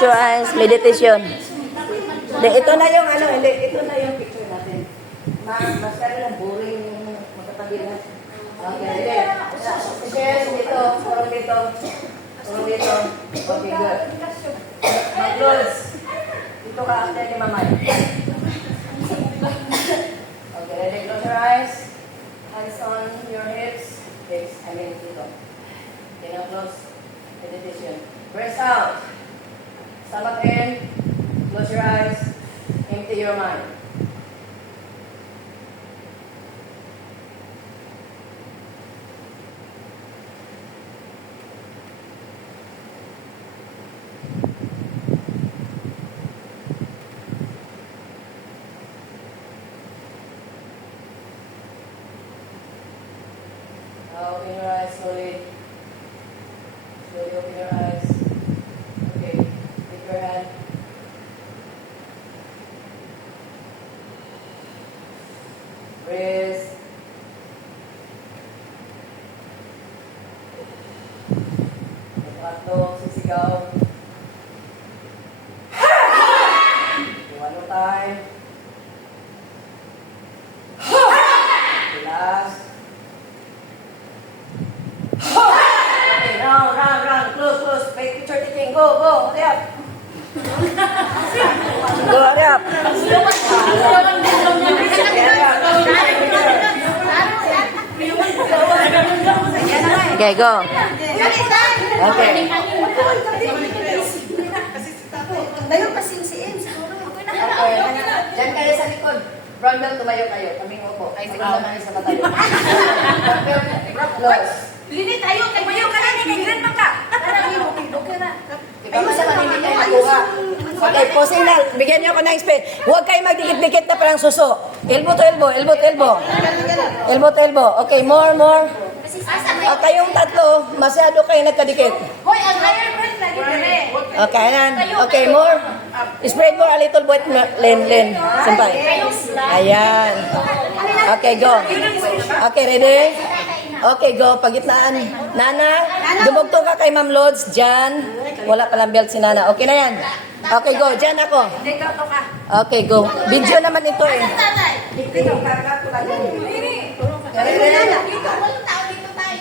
Your eyes, meditation. De, ito na yung ano, hindi, ito na yung picture natin. Masyado lang boring yung magkatabi na. Okay, hindi. Share dito, parang dito. Parang dito. Okay, good. Mag-close. Dito ka after ni Mamay. Okay, ready? Close your eyes. Hands on your hips. Hips, I mean dito. Okay, now close. Meditation. Breath out. Stomach in, close your eyes, empty your mind. Now open your eyes slowly. Slowly open your eyes. Okay, take your hand. Breathe. Patlo, sisigaw. One more time. Relax. Okay, run. Close. Make picture taking. Go. Hurry up. Go, hurry up. Okay, go. Okay. Okay. Diyan kayo sa likod. Brandon, tumayo kayo. Kaming upo. Ay, siguro naman sa matayo. Close. Linit tayo, tayo ka na, kay grandma ka. Ikaw sa manini kayo nakuha. Okay, posing na. Bigyan niyo ako ng space. Huwag kayo magdikit-dikit na parang suso. Elbow to elbow. Elbow to elbow. Okay, more. Kayong tatlo, masyado kayo nagkadikit. Hoy, ang higher breath lagi dire. Okay, ayan. Okay, more. Spread more a little bit. Len. Sampay. Ayan. Okay, go. Okay, ready? Okay, go. Pagitnaan. Nana, dumugtong ka kay Ma'am Lods. Diyan. Wala palang belt si Nana. Okay na yan. Okay, go. Diyan ako. Okay, go. Video naman ito eh.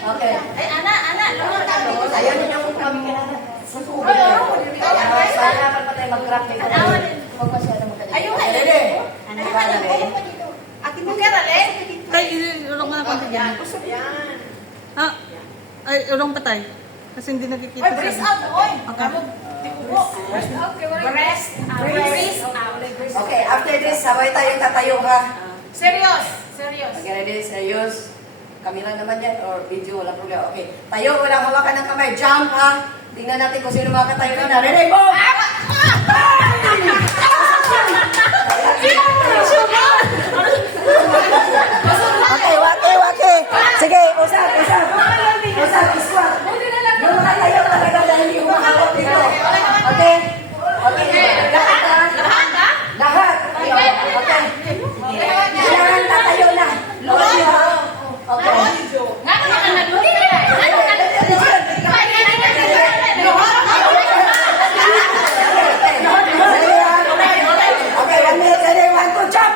Okay. Ay, ana. Ayaw niyo kung kami susubok. Sana naman pa tayo mag-crack dito. Huwag masyado magkadikit. Ayaw, Ready? Ati mo kaya rale? Tay, ulong mo na konti dyan. Ha? Ay, ulong pa tay. Kasi hindi nakikita Oy, breathe out, oy. Okay. Breathe out, breathe out. Okay, after this, sabay tayo tatayo ha. Serious. Okay, ready? Serious? Kami lang naman yan, or video, walang problema. Okay, tayo, walang hawakan ng kamay. Jump ha. Tingnan natin kung sino makatayo na. Ready, go! Okay, wake. Sige, usap. Squat. Yung makatayo talaga dahil yung makahawak dito. Okay? Lahat. Okay. Kailangan tatayo na. Okay. Okay, 1 minute, ready, 1, 2, jump!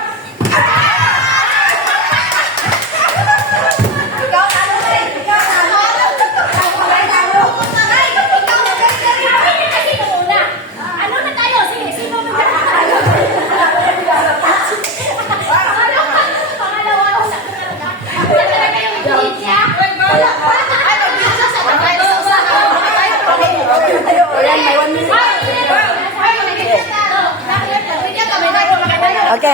Okay.